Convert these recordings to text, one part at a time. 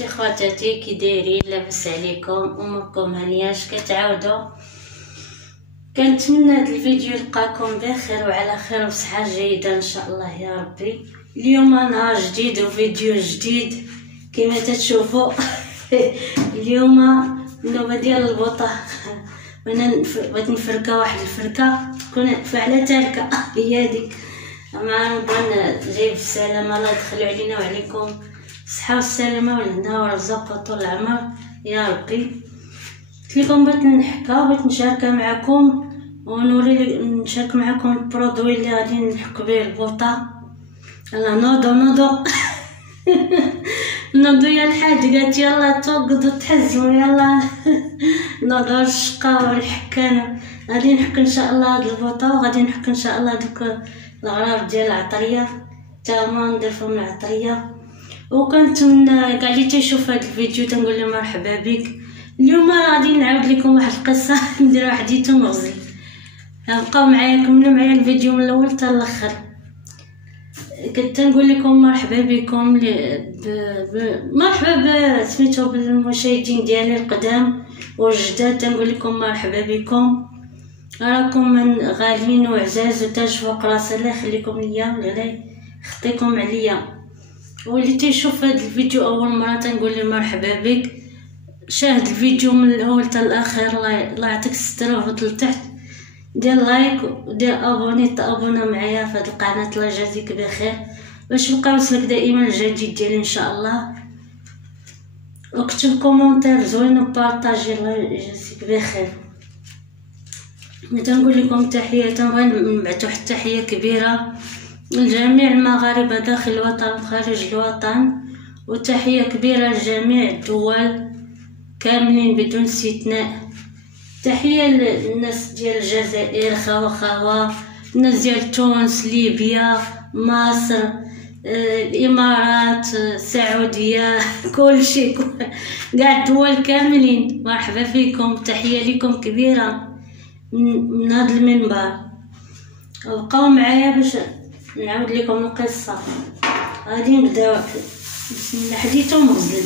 اختي خواتاتي كي دايرين؟ لاباس عليكم؟ اموركم هانياش كتعاودوا؟ كنتمنى هذا الفيديو يلقاكم بخير وعلى خير وبصحه جيده ان شاء الله يا ربي. اليوم نهار جديد وفيديو جديد كما تشوفوا. اليوم النوبه ديال البوطه، بغيت نفركه واحد الفركه تكون فعلا تالكه. هي هذيك مع رمضان جاي بالسلامه، الله يدخلوا علينا وعليكم الصحه والسلامه والهنا والرزق وطول العمر يا ربي. قلت لكم بغيت نحكى وبغيت نشارك معكم ونوري نشارك معكم البرودوي اللي غادي نحك به البوطه. يلا نوضو نوضو يا الحاج، قالت يلا توقدوا تحزموا يلا نوضو الشقه والحكانه. غادي نحك ان شاء الله هاد البوطه، وغادي نحك ان شاء الله دوك الغراب ديال العطريه تا هما نضيفو من العطريه. وكنتمنى كاع اللي تيشوف هاد الفيديو تنقول له مرحبا بك. اليوم غادي نعاود لكم واحد القصه ندير واحد يتو مغزي. بقاو معايا كملوا معايا الفيديو من الاول حتى الاخر. كنت نقول لكم مرحبا بكم مرحبا سميتو بالمشاهدين ديالي القدام والجداد. تنقول لكم مرحبا بكم، راكم من غاليين وعزاز وتاج فوق راسي. الله يخليكم ليا ولا يخطيكم عليا. واللي تيشوف هذا الفيديو اول مره تنقول له مرحبا بك. شاهد الفيديو من الاول حتى الاخر، الله يعطيك الستر. وهبط لتحت دير لايك ودير ابوني تابونا معايا في هذه القناه. الله يجازيك بخير باش نبقى نوصلك دائما الجديد ديالي ان شاء الله. وكتب كومونتير زوين وبارطاجي. الله يجازيك بخير. تنقول لكم تحيه، تنبغي نبعثوا واحد التحيه كبيره لجميع المغاربه داخل الوطن وخارج الوطن، وتحيه كبيره لجميع الدول كاملين بدون استثناء. تحيه للناس ديال الجزائر خوا الناس ديال تونس ليبيا مصر الامارات السعوديه كلشي كاع الدول كاملين مرحبا فيكم. تحيه لكم كبيره من هذا المنبر. بقاو معايا باش نعاود لكم القصه. غادي نبداو بسم الله. حديثو مغزل.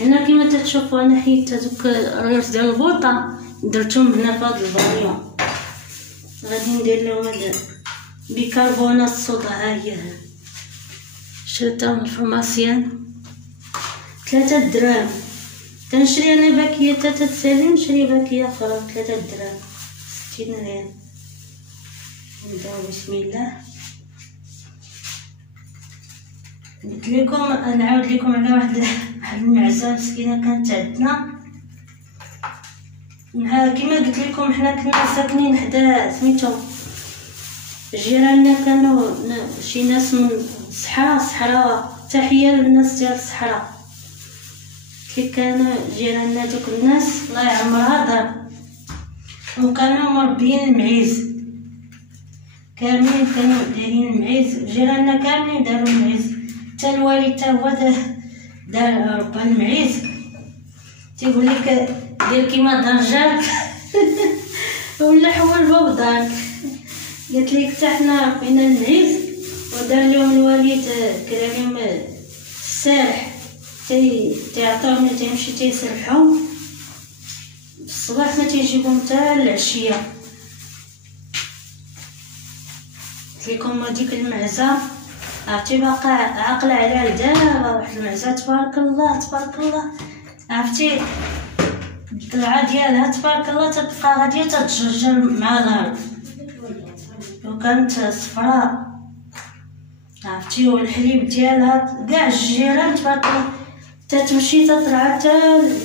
هنا كما تتشوفوا انا حيت هذوك الريوس ديال البوطه درتهم هنا في هذا الفاليون. غادي ندير لهم هذا بيكربونات الصودا. ها هي شريتها من الفرماسيان 3 دراهم. تنشري انا باكيه تتسالي، نشري باكيه اخرى 3 دراهم 60 ريال. نبداو بسم الله. قلت لكم نعاود لكم على واحد المعزه مسكينه كانت عندنا. كما قلت لكم حنا كنا ساكنين حدا سميتو جيراننا، كانوا شي ناس من الصحراء. تحيه للناس ديال الصحراء كي كانوا جيراننا. دوك الناس الله يعمرها دار، وكانوا مربيين المعيز كاملين، كانوا دايرين المعيز. جيراننا كاملين داروا المعيز، حتى الوالد تا هو دار ربى المعيز. تيقول لك دير كيما دار جارك ولا حول باب دارك. قالت لك حتى حنا ربينا المعيز ودار لهم الوالد كرا لهم السارح تيعطيوهم تيمشي تيسرحهم بالصباح ما تيجيبهم حتى العشيه. قلت لكم هذيك المعزه عرفتي باقا عاقله عليها دابا. واحد المعزه تبارك الله تبارك الله. عرفتي الضلعه ديالها تبارك الله تبقى غاديه تتجرجر مع الارض، وكانت صفراء. عرفتي والحليب ديالها كاع الجيران تبارك الله تتمشي تطلع حتى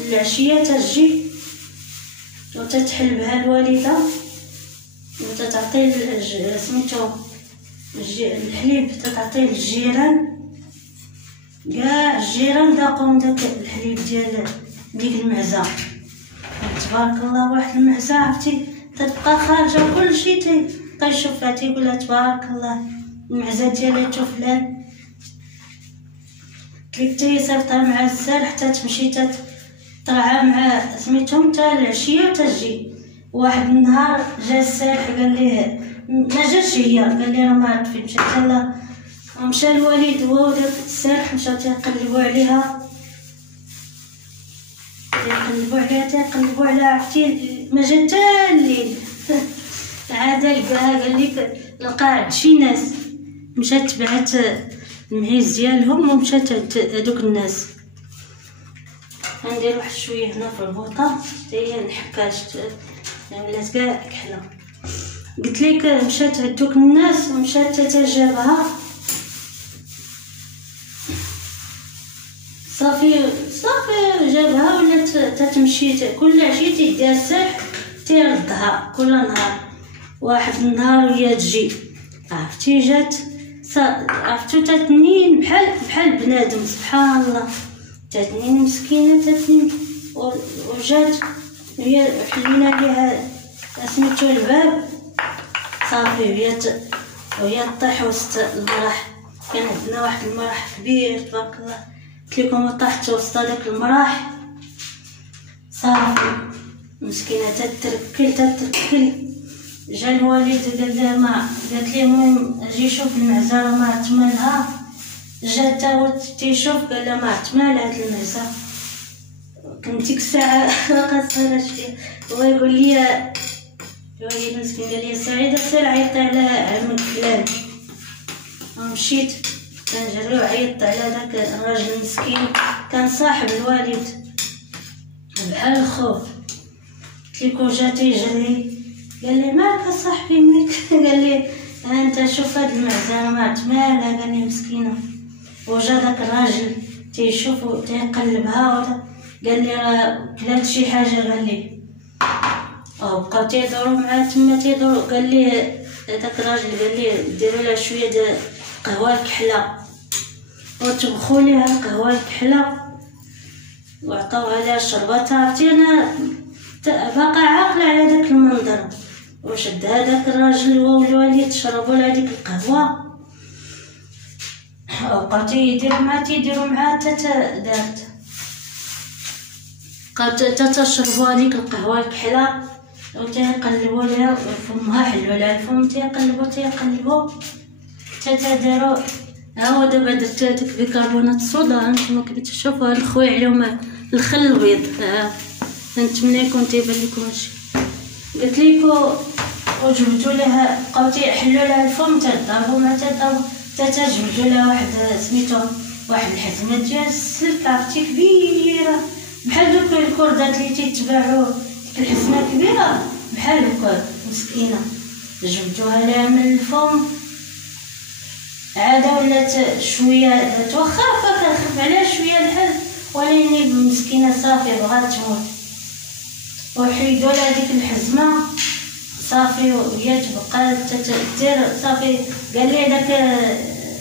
العشيه تجي وتتحل بها الوالده وتتعطي سميتو الحليب تتعطيه للجيران. كاع الجيران ذاقوا من داك الحليب ديال ديك المعزه. تبارك الله واحد المعزه عرفتي تتبقى خارجه كلشي تيشوفها تيقولها تبارك الله المعزه ديالها فلان. كيف تيصيفطها مع السال حتى تمشي تطلع مع سميتهم حتى العشيه تجي. واحد النهار جا السارح قال ليه ما جاش، هي قال لي راه ما عرف فين مشات. يلا ومشى الوالد هو وداك السارح مشاو تيقلبوا عليها تيقلبوا على عرفتي ما جا حتى الليل. عاد لقاها قال لك لقى عند شي ناس، مشات تبعت المعيز ديالهم ومشات عند هذوك الناس. غندير واحد شويه هنا في البوطه حتى هي نحكاش ولات كاع كحله. قلت لك مشات عند دوك الناس ومشات تتجابها صافي جابها ولات تتمشي كل عشيه تيديها السرح تيردها كل نهار. واحد النهار وهي تجي عرفتي جات عرفتو تتنين بحال بنادم سبحان الله، تتنين مسكينه تتنين وجات هي حلينا ليها سميتو الباب صافي وهي طيح وسط المراح. كان عندنا واحد المراح كبير تبارك الله، قلت لكم طاحت وسط داك المراح صافي مسكينه تتركل. جا الوالد قال لها ما قالت ليه المهم اجي شوف المعزه ما عتمالها. جا تا هو تيشوف قال لها ما عتمال هاد المعزه. كنت ديك الساعه باقا صغيره شويه هو يقول لي الوالد مسكين قال لي سعيده سير عيطي على عمك فلان. ومشيت كنجري وعيطت على داك الراجل المسكين كان صاحب الوالد بحال الخوف. قلت لكم جا تيجري قال لي مالك صاحبي مالك؟ قال لي انت شوف هاد المعزه ما تمالها. قال لي مسكينه. وجا داك الراجل تيشوف وتيقلبها قال لي راه كلات شي حاجه. قال لي بقاو تيدوروا معاه تما تيدوروا. قال لي داك الراجل قال لي ديروا لها شويه د قهوه الكحله وتبخوا ليها القهوه الكحله وعطاوها لها شربات. عرفتي انا باقا عاقله على داك المنظر. وشد هذاك الراجل هو والوالد شربوا لها ديك القهوه وبقاو تيديروا معاه حتى دارت بقاو تشربوا هذيك القهوه الكحله وتيقلبوا لها فمها حلو على الفم تيقلبوا حتى داروا. ها هو دابا درت داك بيكربونات الصودا نتوما كتشوفوا هاد الخويع عليهم الخل البيض. نتمنى يكون تيبان لكم هادشي. قلت لكم وجبدوا لها بقاو تيحلوا لها الفم تضربوا مع تضربوا حتى جبدوا لها واحد سميتو واحد الحزمه ديال السلك عرفتي كبيره بحال دوك الكردات اللي تيتباعوا. ديك الحزمه كبيره بحال هكا مسكينه جبدوها لها من الفم. عاده ولات شويه توخا كنخف عليها شويه الحل ولكن مسكينه صافي بغات تموت. وحيدوا لها ديك الحزمه صافي وهي تبقى تدير صافي. قال لي داك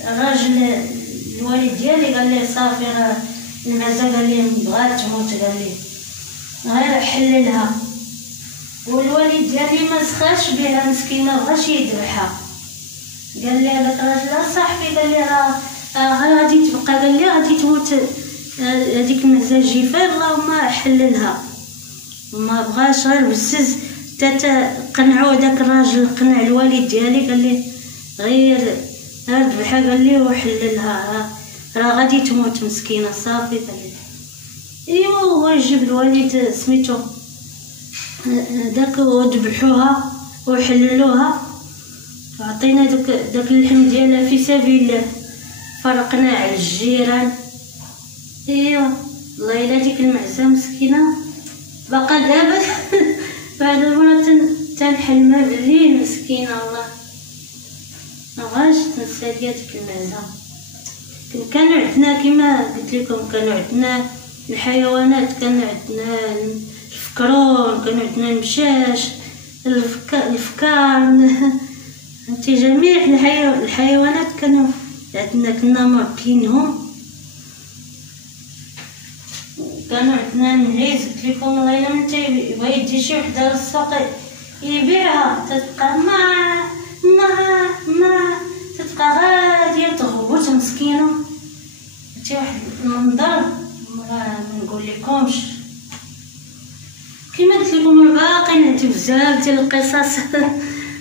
الراجل الوالد ديالي قال لي صافي راه المعزه قال لي بغات تموت. قال لي غير حللها. والوالد ديالي ما سخاش بها مسكينه بغاش يذبحها. قال لي هذاك الراجل صاحبي قال لي راه غير غادي تبقى. قال لي غادي تموت هذيك المعزه جيفه اللهم حللها. وما بغاش غير بزز حتى قنعوا داك الراجل قنع الوالد ديالي قال لي غير ذبحها. قال لي وحللها راه غادي تموت مسكينه صافي. قال لي ايوا هو يجيب الوالد سميتو داك وذبحوها وحللوها وعطينا داك اللحم ديالها في سبيل الله. فرقنا على الجيران. ايوا والله الا ديك المعزه مسكينه باقا دابا بعد المرات تنحلمها بالليل مسكينه والله ما بغاش تنسى ديك المعزه. كانوا عندنا كما قلت لكم كانوا عندنا الحيوانات. كان عندنا الفكرون كانوا عندنا المشاش الفكار انتي جميع الحيوانات كانوا عندنا. كنا مربينهم. كانوا عندنا المعيز قلت لكم والله الا من تيبغي يدي شي وحده للسوق يبيعها تتبقى ما تتبقى غاديه تغوت مسكينه. حتى واحد المنظر ما نقول لكمش. كما قلت لكم باقي عندي بزاف ديال القصص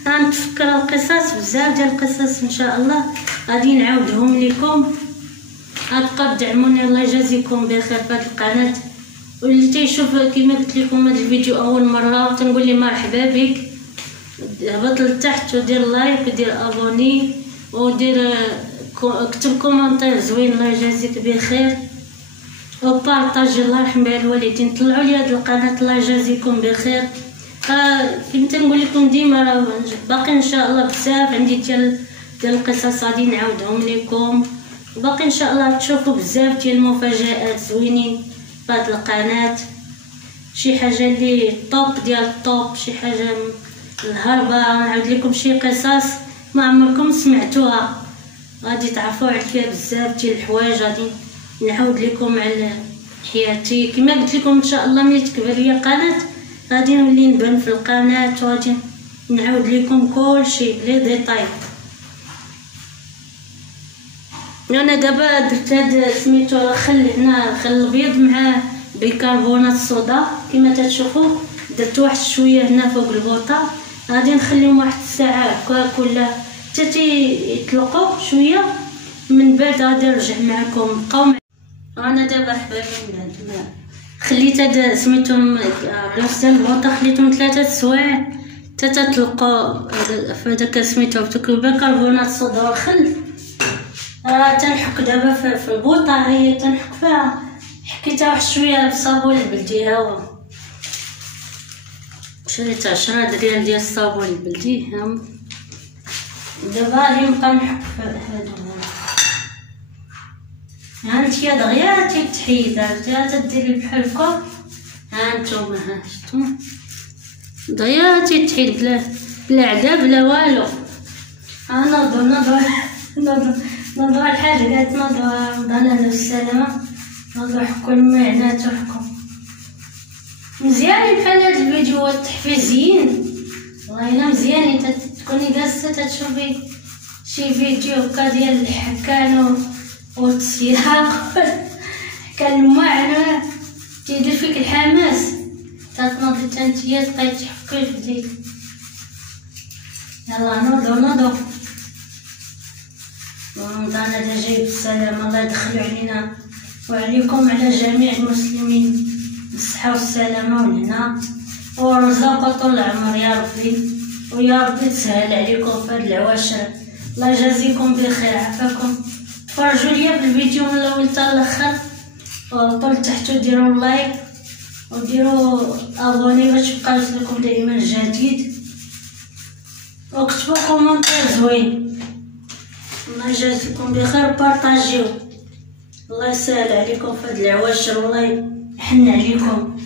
غنتفكر القصص، بزاف ديال القصص ان شاء الله غادي نعاودهم لكم. غتبقاو دعموني، الله يجازيكم بخير في هذه القناه. واللي تيشوف كما قلت لكم هذا الفيديو اول مره تنقول لي مرحبا بك، هبط لتحت ودير لايك ودير ابوني ودير اكتب كومونتير زوين، الله يجازيك بخير، وبارطاجي. الله يرحم بها الوالدين، طلعوا لي هذه القناه، الله يجازيكم بخير. كما تنقول لكم ديما راه باقي ان شاء الله بزاف عندي ديال القصص غادي نعاودهم لكم، باقي ان شاء الله تشوفوا بزاف ديال المفاجآت زوينين في هذه القناه. شي حاجه اللي طوب ديال الطوب، شي حاجه الهربه، نعاود لكم شي قصص ما عمركم سمعتوها، غادي تعرفوا عليها بزاف ديال الحوايج. غادي نعاود لكم على حياتي كما قلت لكم ان شاء الله. ملي تكبر ليا قناه غادي نولي نبان في القناه وغادي نعاود لكم كل شيء لي ديتاي. انا دابا درت هاد سميتو خل هنا، خل الابيض مع بيكربونات الصودا كما تتشوفوا. درت واحد شويه هنا فوق البوطه، غادي نخليهم واحد الساعه هكاك ولا حتى يطلقوا شويه، من بعد غادي نرجع معكم. بقاو انا دابا حبايبي من هاد الماء خليت هاد سميتهم رز البوطه، خليتهم 3 سوايع حتى تطلقوا في هذاك سميتو بيكربونات الصودا والخل. تنحك دابا في البوطه، هي تنحك فيها، حكيتها واحد شويه بالصابون البلدي. ها هو شريت 10 ريال ديال الصابون البلدي. دابا غادي نبقى نحك في هادو. ها انتيا دغيا تيتحيد، عرفتي تديري بحال هكا. ها نتوما، ها شفتوا دغيا تيتحيد بلا عذاب بلا والو. نوضوا الحاجات، نوضوا رمضان بالسلامه، نوضوا حكوا المعاناة وحكوا مزيانين بحال هاد الفيديوهات التحفيزيين. والله الا مزيانين، تكوني جالسه تشوفي شي فيديو هكا ديال الحكان والتسياق حكا المعنى تيدير فيك الحماس، تتنوضي تانتيا تبقاي تحكي في ديك. يلا نوضوا رمضان هذا جاي بالسلامه، الله يدخل علينا وعليكم على جميع المسلمين بالصحه والسلامه والهنا والرزق وطول العمر يا ربي، ويا ربي تسهل عليكم في هاد العواشر. الله يجازيكم بخير، عافاكم. تفرجوا ليا في الفيديو من الاول حتى الاخر، وطول تحت وديروا لايك وديروا ابوني باش يبقى يوصلكم دائما الجديد، وكتبوا كومونتير زوين. الله يجازيكم بخير، بارطاجيو. الله يسهل عليكم في هاد العواشر، والله يحن عليكم.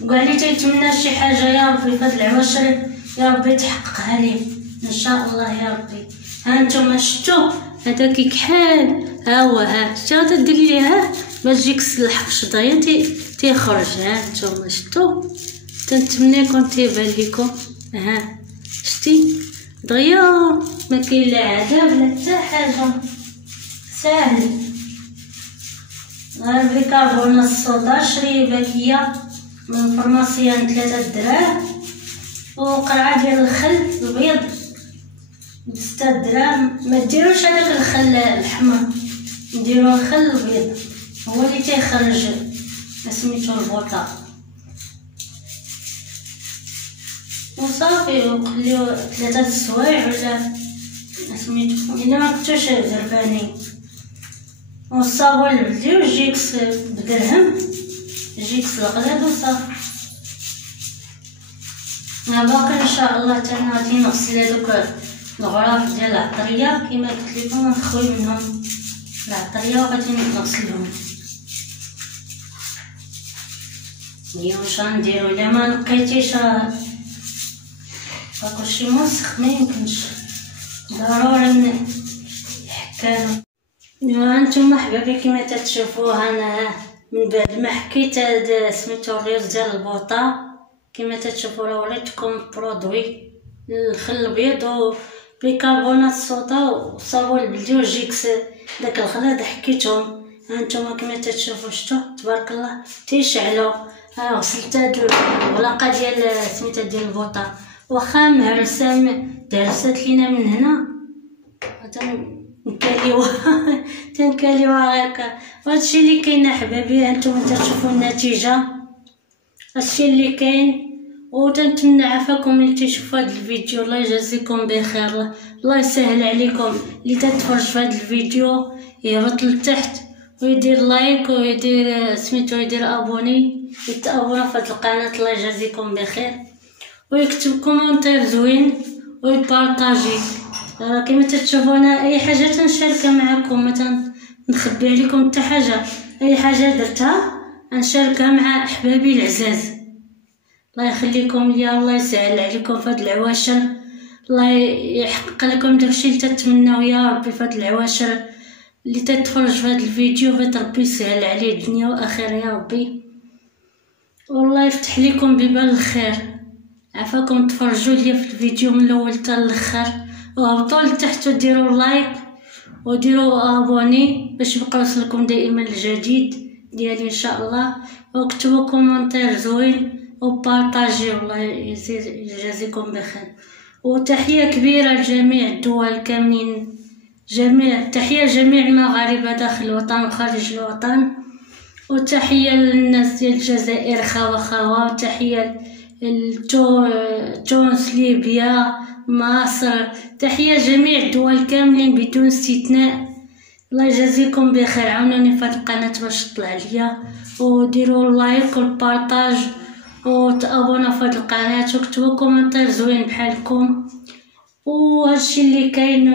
وكاع اللي تيتمنى شي حاجه يا ربي في هاد العواشر يا ربي تحققها ليه ان شاء الله يا ربي. ها نتوما شفتوا هذا كيكحال، ها هو، ها شتا تدير ليه ها باش تجيك الحرش دغيا تيخرج. ها نتوما شفتوا، تنتمنيكم تيبان ليكم. ها شتي دغيا ما كاين لا عذاب لا حتى حاجه، ساهل. غير بيكربونات الصودا شري باكيه من الفرماسيان 3 دراهم، وقرعه ديال الخل الابيض 6 دراهم. ما ديروش هذاك الخل الاحمر، نديرو الخل الابيض هو اللي تيخرج سميتو البوطه. وصافي وخليو 3 سوايع ولا سميتو الا ما كنتوش زربانين. والصابون البلدي والجيكس بدرهم، جيكس الغلاد وصافي. انا باقي ان شاء الله تاني غادي نغسل هذوك الغراف ديال العطريه كما قلت لكم، نخوي منهم العطريه وغادي نغسلهم. واش غنديرو الا ما نقيتيش راه كلشي موسخ، ما يمكنش، ضروري نحكانو. هانتوما حبابي كما تتشوفوا، انا من بعد ما حكيت هذا سميتو الريوز ديال البوطه كما تتشوفوا راه وريتكم برودوي الخل الابيض وبيكربونات الصودا والصابون البلدي والجيكس داك الغلاد حكيتهم. هانتوما كما تتشوفوا شفتوا تبارك الله تيشعلوا. غسلت هاد الولاقه ديال سميتها ديال البوطه واخا مهرسه دارست لينا من هنا تنكاليوها هكا. وهادشي اللي كاين احبابي، هانتوما تشوفوا النتيجه هادشي اللي كاين. وتنتمنى عافاكم اللي تشوفوا هذا الفيديو. الله يجازيكم بخير، الله يسهل عليكم. اللي تتفرج في هذا الفيديو يهبط لتحت ويدير لايك ويدير سميتو يدير ابوني، يتابونا في هذه القناه. الله يجازيكم بخير، ويكتب كومونتير زوين ويبارطاجي. كما تشوفونا اي حاجه تنشاركها معكم، ما نخبي عليكم حتى حاجه. اي حاجه درتها نشاركها مع احبابي العزاز. الله يخليكم ليا، الله يسهل عليكم في هاد العواشر، الله يحقق لكم داكشي اللي تتمناو يا ربي في هاد العواشر. اللي تتفرج في هاد الفيديو بغيت ربي يسهل عليه الدنيا واخره يا ربي، والله يفتح لكم بيبان الخير. عافاكم تفرجوا ليا في الفيديو من الاول حتى الاخر، وهبطوا لتحت وديروا لايك وديروا ابوني باش يبقى يوصلكم دائما الجديد ديالي ان شاء الله. واكتبوا كومونتير زوين وبارطاجي. الله يجازيكم بخير. وتحيه كبيره لجميع الدول كاملين، تحيه لجميع المغاربه داخل الوطن وخارج الوطن، وتحيه للناس ديال الجزائر خوا، وتحيه لتونس، ليبيا، مصر، تحيه جميع الدول كاملين بدون استثناء. الله يجازيكم بخير. عاونوني في هذه القناه باش تطلع ليا، وديروا اللايك والبارطاج وتابونا في هذه القناه، وكتبوا كومنتير زوين بحالكم. وهادشي اللي كاين.